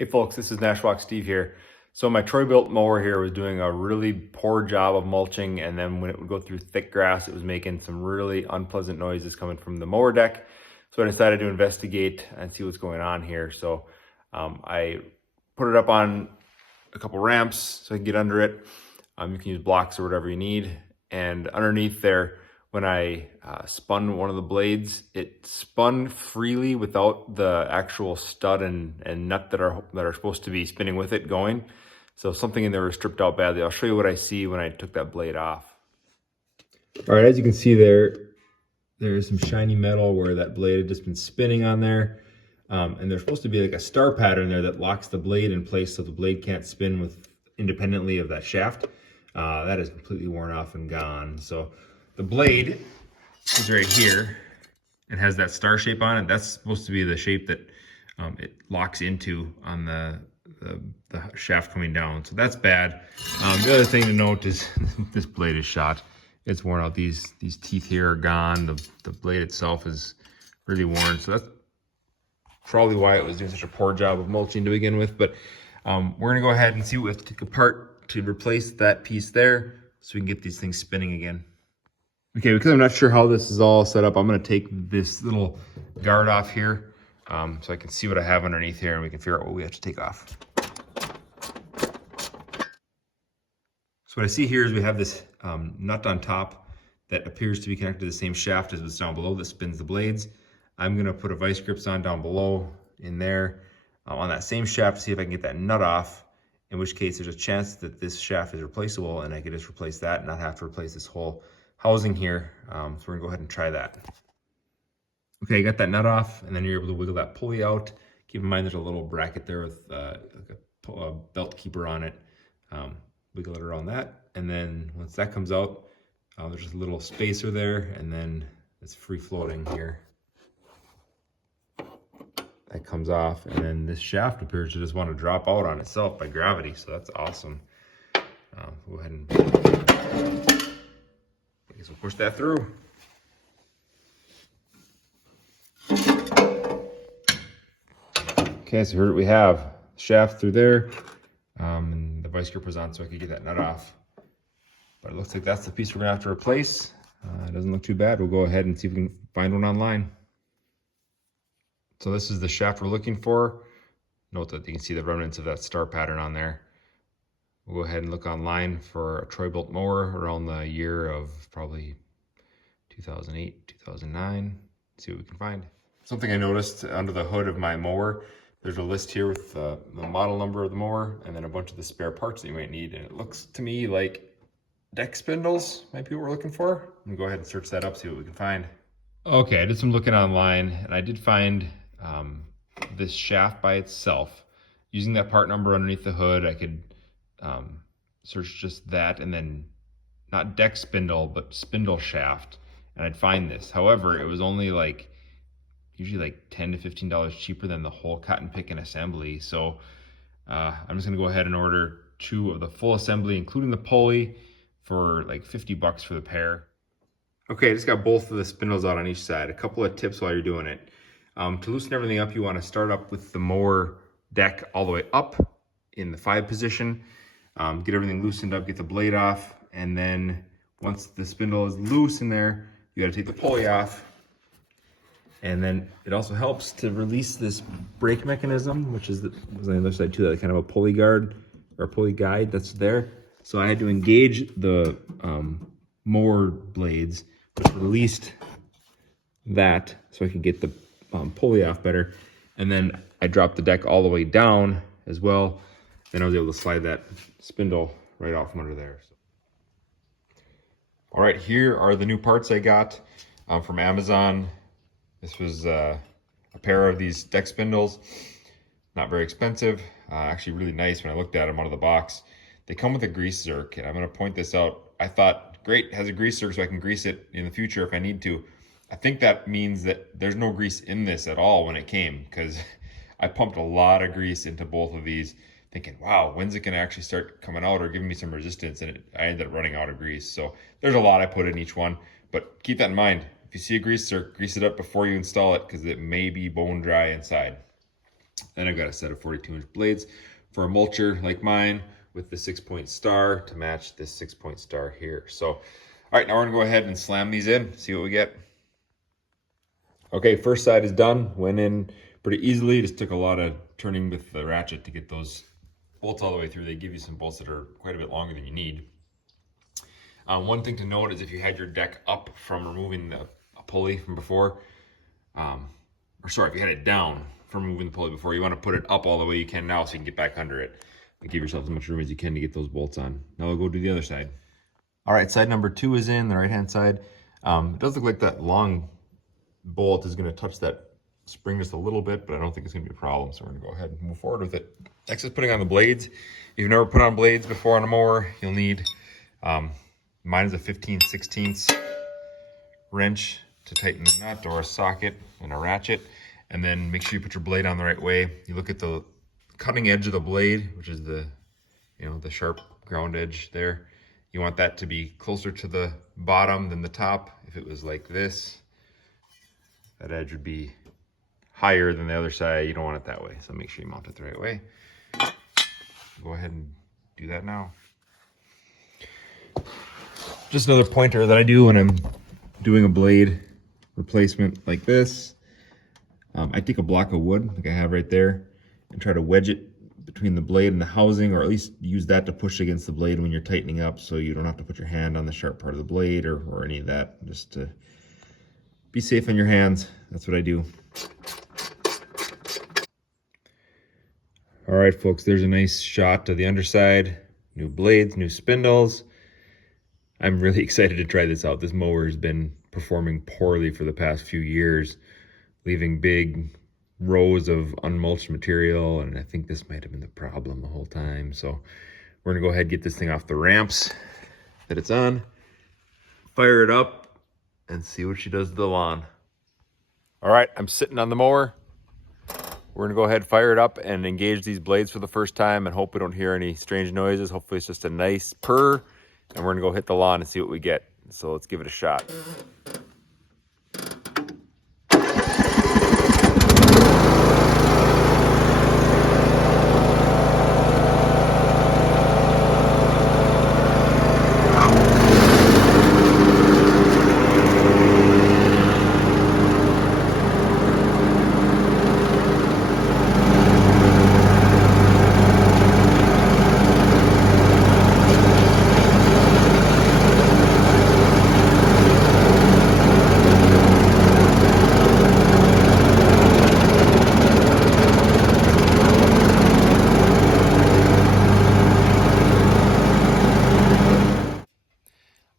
Hey folks, this is Nashwauk Steve here. So my Troy Bilt mower here was doing a really poor job of mulching, and then when it would go through thick grass, it was making some really unpleasant noises coming from the mower deck. So I decided to investigate and see what's going on here. So I put it up on a couple ramps so I can get under it. You can use blocks or whatever you need. And underneath there, when I spun one of the blades, it spun freely without the actual stud and nut that are supposed to be spinning with it going. So something in there was stripped out badly. I'll show you what I see when I took that blade off. All right, as you can see there is some shiny metal where that blade had just been spinning on there. And there's supposed to be like a star pattern there that locks the blade in place so the blade can't spin independently of that shaft. That is completely worn off and gone. So the blade is right here and has that star shape on it. That's supposed to be the shape that it locks into on the shaft coming down. So that's bad. The other thing to note is this blade is shot. It's worn out. These teeth here are gone. The blade itself is really worn. So that's probably why it was doing such a poor job of mulching to begin with. But we're gonna go ahead and see what we have to take apart to replace that piece there so we can get these things spinning again. Okay, because I'm not sure how this is all set up, I'm gonna take this little guard off here so I can see what I have underneath here and we can figure out what we have to take off. So what I see here is we have this nut on top that appears to be connected to the same shaft as what's down below that spins the blades. I'm gonna put a vice grips on down below in there on that same shaft to see if I can get that nut off, in which case there's a chance that this shaft is replaceable and I could just replace that and not have to replace this whole housing here. So we're gonna go ahead and try that. Okay, you got that nut off and then you're able to wiggle that pulley out. Keep in mind there's a little bracket there with like a belt keeper on it. Wiggle it around that, and then once that comes out, there's just a little spacer there, and then it's free floating here. That comes off, and then this shaft appears to just want to drop out on itself by gravity, so that's awesome. Go ahead and I guess we'll push that through. Okay, so here what we have, shaft through there. And the vice grip was on so I could get that nut off. But it looks like that's the piece we're gonna have to replace. It doesn't look too bad. We'll go ahead and see if we can find one online. So this is the shaft we're looking for. Note that you can see the remnants of that star pattern on there. We'll go ahead and look online for a Troy Bilt mower around the year of probably 2008, 2009. See what we can find. Something I noticed under the hood of my mower, there's a list here with the model number of the mower and then a bunch of the spare parts that you might need. And it looks to me like deck spindles might be what we're looking for. I'm gonna go ahead and search that up, see what we can find. Okay, I did some looking online and I did find this shaft by itself. Using that part number underneath the hood, I could search just that and then not deck spindle, but spindle shaft. And I'd find this. However, it was only usually like $10 to $15 cheaper than the whole cotton pick and assembly. So I'm just gonna go ahead and order 2 of the full assembly, including the pulley, for like 50 bucks for the pair. Okay, I just got both of the spindles out on each side. A couple of tips while you're doing it. To loosen everything up, you wanna start up with the mower deck all the way up in the 5 position. Get everything loosened up, get the blade off, and then once the spindle is loose in there, you gotta take the pulley off. And then it also helps to release this brake mechanism, which is on the other side too, that kind of a pulley guard or pulley guide that's there. So I had to engage the mower blades, which released that so I could get the pulley off better. And then I dropped the deck all the way down as well. Then I was able to slide that spindle right off from under there. So. All right, here are the new parts I got from Amazon. This was a pair of these deck spindles, not very expensive, actually really nice when I looked at them out of the box. They come with a grease zerk, and I'm gonna point this out. I thought, great, it has a grease zerk so I can grease it in the future if I need to. I think that means that there's no grease in this at all when it came, because I pumped a lot of grease into both of these thinking, wow, when's it gonna actually start coming out or giving me some resistance? And I ended up running out of grease. So there's a lot I put in each one, but keep that in mind. If you see a grease zerk, grease it up before you install it because it may be bone dry inside. Then I've got a set of 42-inch blades for a mulcher like mine with the 6-point star to match this 6-point star here. So, all right, now we're gonna go ahead and slam these in, see what we get. Okay, first side is done. Went in pretty easily. Just took a lot of turning with the ratchet to get those bolts all the way through. They give you some bolts that are quite a bit longer than you need. One thing to note is if you had your deck up from removing the pulley from before, or sorry, if you had it down from removing the pulley before, you want to put it up all the way you can now so you can get back under it. And give yourself as much room as you can to get those bolts on. Now we'll go do the other side. All right, side number 2 is in, the right-hand side. It does look like that long bolt is going to touch that spring just a little bit, but I don't think it's going to be a problem, so we're going to go ahead and move forward with it. Next is putting on the blades. If you've never put on blades before on a mower, you'll need, mine is a 15/16 wrench to tighten the nut, or a socket and a ratchet, and then make sure you put your blade on the right way. You look at the cutting edge of the blade, which is the, the sharp ground edge there. You want that to be closer to the bottom than the top. If it was like this, that edge would be higher than the other side. You don't want it that way, so make sure you mount it the right way. Go ahead and do that now. Just another pointer that I do when I'm doing a blade replacement like this. I take a block of wood, like I have right there, and try to wedge it between the blade and the housing, or at least use that to push against the blade when you're tightening up, so you don't have to put your hand on the sharp part of the blade or any of that, just to be safe on your hands. That's what I do. All right, folks, there's a nice shot of the underside. New blades, new spindles. I'm really excited to try this out. This mower has been performing poorly for the past few years, leaving big rows of unmulched material, and I think this might have been the problem the whole time. So we're gonna go ahead and get this thing off the ramps that it's on, fire it up, and see what she does to the lawn. All right, I'm sitting on the mower. We're gonna go ahead, fire it up, and engage these blades for the first time, and hope we don't hear any strange noises. Hopefully it's just a nice purr, and we're gonna go hit the lawn and see what we get. So let's give it a shot.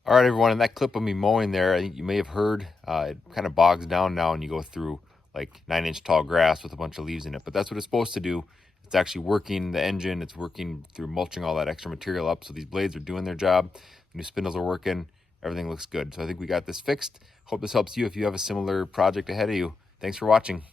All right, everyone, in that clip of me mowing there, I think you may have heard, it kind of bogs down now and you go through like 9-inch tall grass with a bunch of leaves in it, but that's what it's supposed to do. It's actually working the engine, it's working through mulching all that extra material up, so these blades are doing their job, the new spindles are working, everything looks good. So I think we got this fixed. Hope this helps you if you have a similar project ahead of you. Thanks for watching.